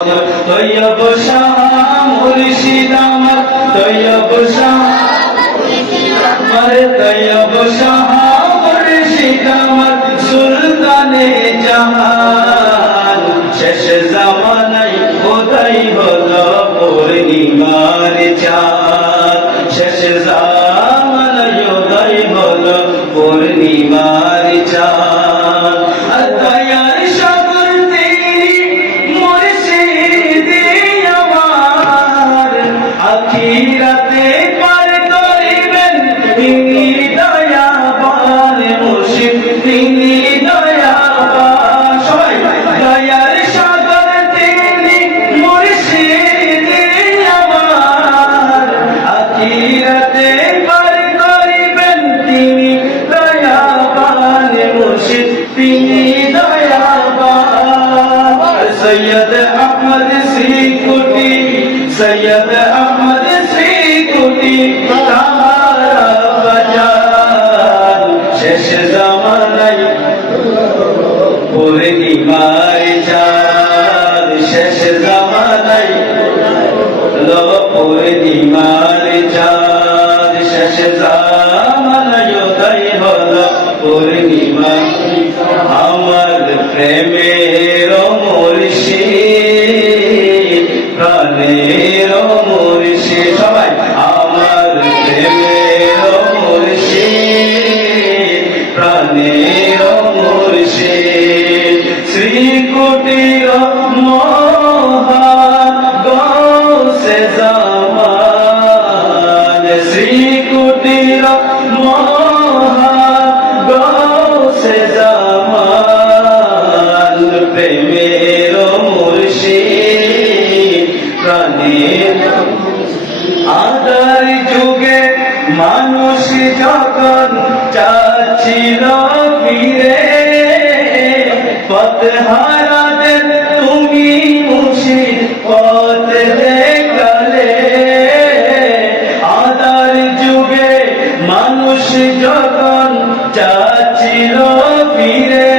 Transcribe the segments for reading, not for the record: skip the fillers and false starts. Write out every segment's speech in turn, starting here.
তৈয়ব শাহ মুর্শিদ আমার, তৈয়ব শাহ তৈয়ব শাহ মুর্শিদ আমার, সুলতানে জাহান। শেষ জামানায় খোদাই হলো পূর্ণিমার চাঁদ, শেষ জামানায় খোদাই হলো পূর্ণিমার চাঁদ। দয়ার সাগর তিনি মুর্শিদ আমার, আখিরাতে পার করিবেন তিনি দয়াবান মুর্শিদ, তিনি দয়াবান। সবাই দয়ার সাগর তিনি মুর্শিদ আমার, আখিরাতে পার করিবেন তিনি দয়াবান মুর্শিদ, তিনি দয়াবান। সৈয়দ আহমদ শ্রীকুটি, সৈয়দ আহমদ শ্রীকুটি তাহারা বাজার। শেষ জামানায় পূর্ণিমার চাঁদ, শেষ জামানায় পূর্ণিমার চাঁদ, শেষ জামানায় উদয় হলো পূর্ণিমা। আমার প্রেমের মুর্শিদ, প্রাণের মুর্শিদ, সবাই আমার প্রেমের মুর্শিদ, প্রাণের মুর্শিদ। শ্রীকুটির মহান গৌসে জামান, শ্রীকুটির মহান গৌসে জামান, প্রেমের মুর্শিদ, প্রাণের। আদার যুগে মানুষ যখন চাচ্ছিল ফিরে, পথ হারাতেন তুমি মুর্শিদ পথ দেখালে। আদার যুগে মানুষ যখন চাচ্ছিল ফিরে,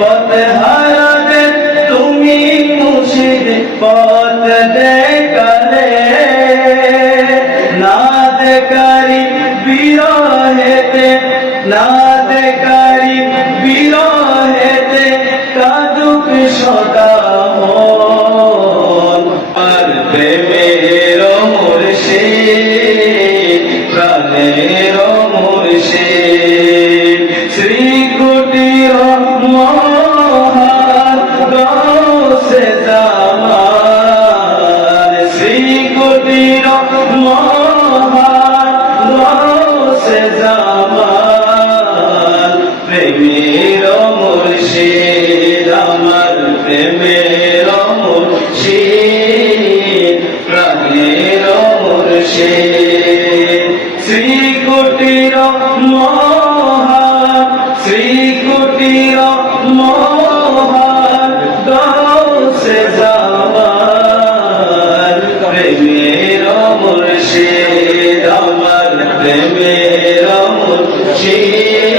পথ হারাতেন তুমি মুর্শিদ পথ দেখালে। না দেখারি বিরহেতে, না দেখারি বিরহেতে কাঁদুক সদা মন। আর প্রেমের মুর্শিদ, প্রাণের মুর্শিদ। শ্রীকুটির মহান গৌসে জামান, শ্রীকুটির মহান গৌসে জামান, প্রেমের মুর্শিদ আমার, প্রেমের মুর্শিদ, প্রাণের মুর্শিদ। শ্রীকুটির মহান, শ্রীকুটির মহান গৌসে জামান, প্রেমের মুর্শিদ আমার, প্রেমের মুর্শিদ।